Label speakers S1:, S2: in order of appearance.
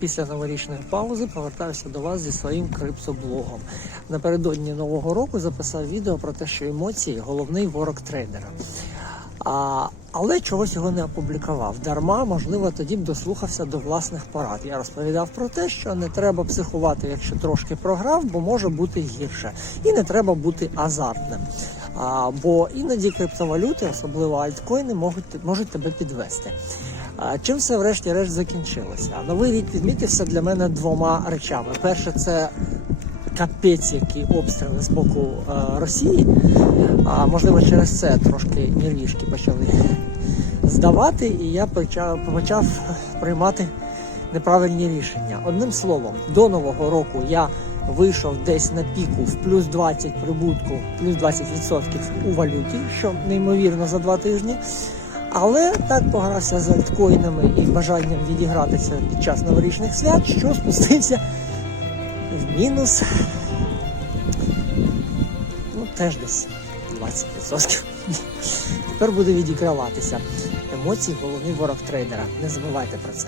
S1: після новорічної паузи повертаюся до вас зі своїм криптоблогом. Напередодні нового року записав відео про те, що емоції головний ворог трейдера. А, але чогось його не опублікував. Дарма, можливо, тоді б дослухався до власних порад. Я розповідав про те, що не треба психувати, якщо трошки програв, бо може бути гірше. І не треба бути азартним. А, бо іноді криптовалюти, особливо альткоїни, можуть, можуть тебе підвести. А, чим все врешті-решт закінчилося? Новий рік відмітився для мене двома речами. Перше, це капець, які обстріли з боку е, Росії. А можливо, через це трошки нервішки почали здавати, і я почав, почав приймати неправильні рішення. Одним словом, до нового року я вийшов десь на піку в плюс 20 прибутку, плюс 20% у валюті, що неймовірно за два тижні. Але так погрався з альткоїнами і бажанням відігратися під час новорічних свят, що спустився в мінус. Ну, теж десь 20%. Тепер буде відіграватися. Емоції головний ворог трейдера. Не забувайте про це.